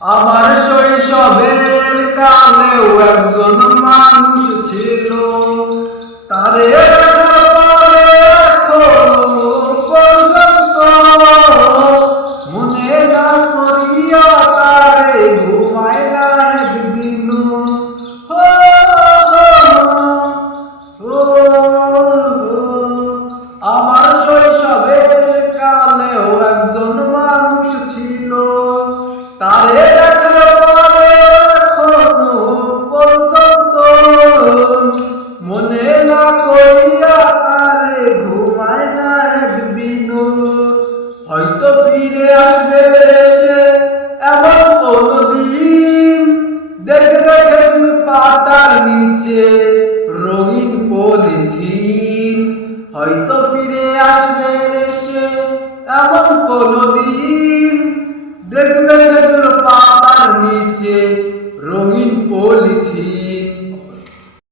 আমার শৈশবের কালেও একজন মানুষ ছিল, তারে দেখার পরে এখনো পর্যন্ত মনে না করিয়া তারে ঘুমায় না একদিনও। হো, হো, হো, আমার শৈশবের কালেও একজন মানুষ ছিল, তারে দেখার পরে এখনো পর্যন্ত মনে না করিয়া তারে ঘুমায় না একদিনও। হয়তো ফিরে আসবে সে এমন কোনো দিন, দেখবে খেজুর পাতার নিচে রঙিন পলিথিন। হয়তো ফিরে আসবে সে এমন কোনো দিন, দেখবে